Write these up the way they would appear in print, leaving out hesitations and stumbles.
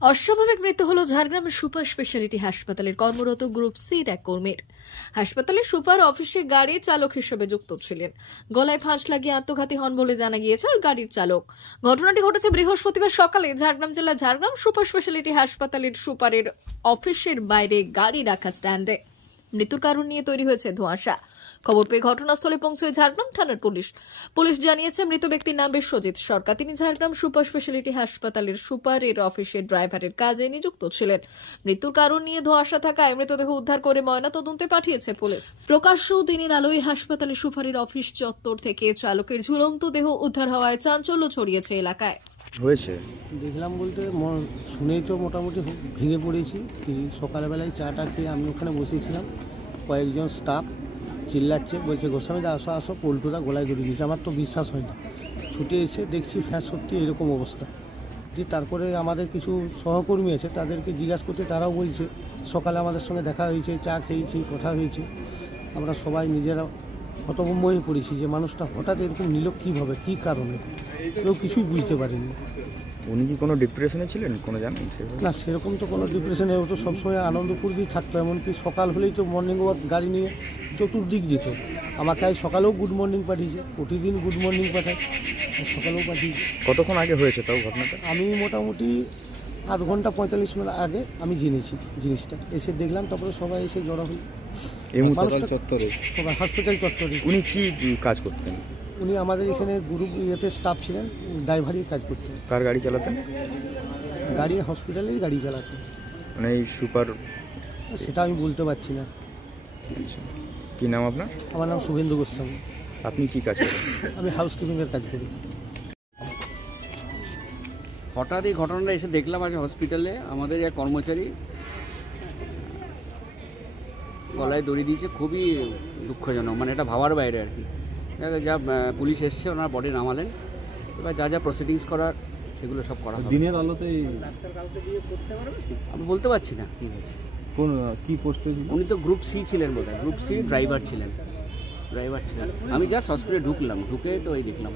অস্বাভাবিক মৃত্যু হলো ঝাড়গ্রামের সুপার স্পেশালিটি হাসপাতালের কর্মরত গ্রুপ সির এক কর্মীর। হাসপাতালের সুপার অফিসে গাড়ি চালক হিসেবে যুক্ত ছিলেন। গলায় ফাঁস লাগিয়ে আত্মঘাতী হন বলে জানা গিয়েছে ওই গাড়ির চালক। ঘটনাটি ঘটেছে বৃহস্পতিবার সকালে ঝাড়গ্রাম জেলার ঝাড়গ্রাম সুপার স্পেশালিটি হাসপাতালের সুপারের অফিসের বাইরে গাড়ি রাখা স্ট্যান্ডে। মৃত্যুর কারণ নিয়ে তৈরি হয়েছে ধোঁয়াশা। খবর পেয়ে ঘটনাস্থলে পৌঁছয় ঝাড়গ্রাম থানার পুলিশ। পুলিশ জানিয়েছে মৃত ব্যক্তির নাম বিশ্বজিৎ সরকার। তিনি ঝাড়গ্রাম সুপার স্পেশালিটি হাসপাতালের সুপারের অফিসের ড্রাইভারের কাজে নিযুক্ত ছিলেন। মৃত্যুর কারণ নিয়ে ধোঁয়াশা থাকায় মৃতদেহ উদ্ধার করে ময়নাতদন্তে পাঠিয়েছে পুলিশ। প্রকাশ্য দিনের আলোয় হাসপাতালের সুপারের অফিস চত্বর থেকে চালকের ঝুলন্ত দেহ উদ্ধার হওয়ায় চাঞ্চল্য ছড়িয়েছে এলাকায়। হয়েছে দেখলাম বলতে শুনেই তো মোটামুটি ভেঙে পড়েছি। সকালবেলায় চাটা খেয়ে আমি ওখানে বসেছিলাম, কয়েকজন স্টাফ চিল্লাচ্ছে, বলছে গোস্বামীদা আসো আসো, পল্টুরা গলায় ধরে দিয়েছে। আমার তো বিশ্বাস হয় না, ছুটে এসে দেখছি হ্যাঁ সত্যি এরকম অবস্থা। যে তারপরে আমাদের কিছু সহকর্মী আছে, তাদেরকে জিজ্ঞাসা করতে তারাও বলছে সকালে আমাদের সঙ্গে দেখা হয়েছে, চা খেয়েছি, কথা হয়েছে। আমরা সবাই নিজেরা হতভম্ব হয়ে পড়েছি যে মানুষটা হঠাৎ এরকম নিল কীভাবে, কী কারণে, কেউ কিছুই বুঝতে পারেনি। উনি কি কোনো ডিপ্রেশনে ছিলেন কোনো জানেন? না, সেরকম তো কোনো ডিপ্রেশনে, ও তো সবসময় আনন্দপুর দিয়ে থাকতো। এমনকি সকাল হলেই তো মর্নিং ওয়াক গাড়ি নিয়ে চতুর্দিক যেত। আমাকে আজ সকালেও গুড মর্নিং পাঠিয়েছে, প্রতিদিন গুড মর্নিং পাঠায়, সকালেও পাঠিয়েছে। কতক্ষণ আগে হয়েছে তাও ঘটনাটা? আমি মোটামুটি আধ ঘন্টা 45 মিনিট আগে আমি জেনেছি জিনিসটা। এসে দেখলাম, তারপরে সবাই এসে জড়ো হল চত্বরে, সবাই হসপিটাল চত্বরে। উনি কি কাজ করতেন? উনি আমাদের এখানে গ্রুপ স্টাফ ছিলেন, ড্রাইভারই কাজ করতেন। কার গাড়ি চালাতেন? গাড়ি হসপিটালেই গাড়ি চালাতেন। মানে এই সুপার? সেটা আমি বলতে পারছি না। কি নাম আপনার? আমার নাম শুভেন্দু গোস্বামী। আপনি কি কাজ করেন? আমি হাউসকিপিংয়ের কাজ করি। হঠাৎ এই ঘটনাটা এসে দেখলাম আজ হসপিটালে আমাদের এক কর্মচারী গলায় দড়ি দিয়েছে। খুবই দুঃখজনক, মানে এটা ভাবার বাইরে আর কি। যা পুলিশ এসছে, ওনার বডি নামালেন, এবার যা যা প্রসিডিংস করার সেগুলো সব করা হবে। দিনের আলোতে আমি বলতে পারছি না কী হয়েছে। কোন কি পোস্টে? উনি তো গ্রুপ সি ছিলেন বোধহয়, গ্রুপ সি ড্রাইভার ছিলেন। আমি জাস্ট হসপিটালে ঢুকলাম, ঢুকে তো এই দেখলাম।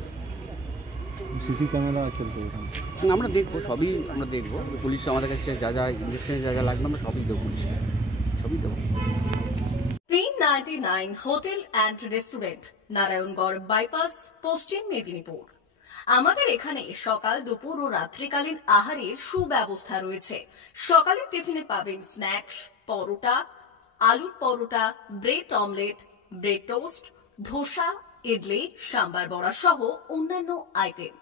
সিসি ক্যামেরা আছে তো এখানে? আমরা দেখবো, সবই আমরা দেখবো। পুলিশ আমাদের কাছে যা যা ইনভেস্টিগেশন যা যা লাগবে আমরা সবই দেবো, পুলিশকে সবই দেবো। 399 hotel and restaurant, Narayangarh bypass, পশ্চিম মেদিনীপুর। আমাদের এখানে সকাল, দুপুর ও রাত্রিকালীন আহারের সুব্যবস্থা রয়েছে। সকালের টিফিনে পাবেন স্ন্যাক্স, পরোটা, আলুর paratha, bread omelette, bread toast, dosa, idli, sambar vada সহ অন্যান্য আইটেম।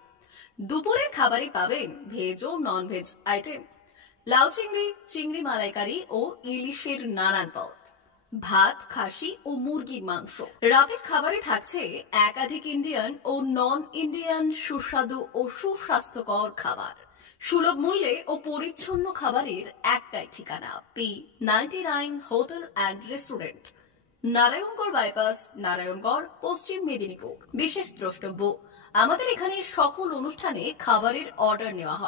দুপুরের খাবারে পাবেন ভেজ ও নন ভেজ আইটেম, লাউ চিংড়ি, চিংড়ি মালাইকারি ও ইলিশের নানান পদ, ভাত, খাসি ও মুরগির মাংস। রাতের খাবারে থাকছে একাধিক ইন্ডিয়ান ও নন ইন্ডিয়ান সুস্বাদু ও সুস্বাস্থ্যকর খাবার। সুলভ মূল্যে ও পরিচ্ছন্ন খাবারের একটাই ঠিকানা, P99 hotel and restaurant, Narayangarh bypass, Narayangarh, পশ্চিম মেদিনীপুর। বিশেষ দ্রষ্টব্য, আমাদের এখানে সকল অনুষ্ঠানে খাবারের অর্ডার নেওয়া হয়।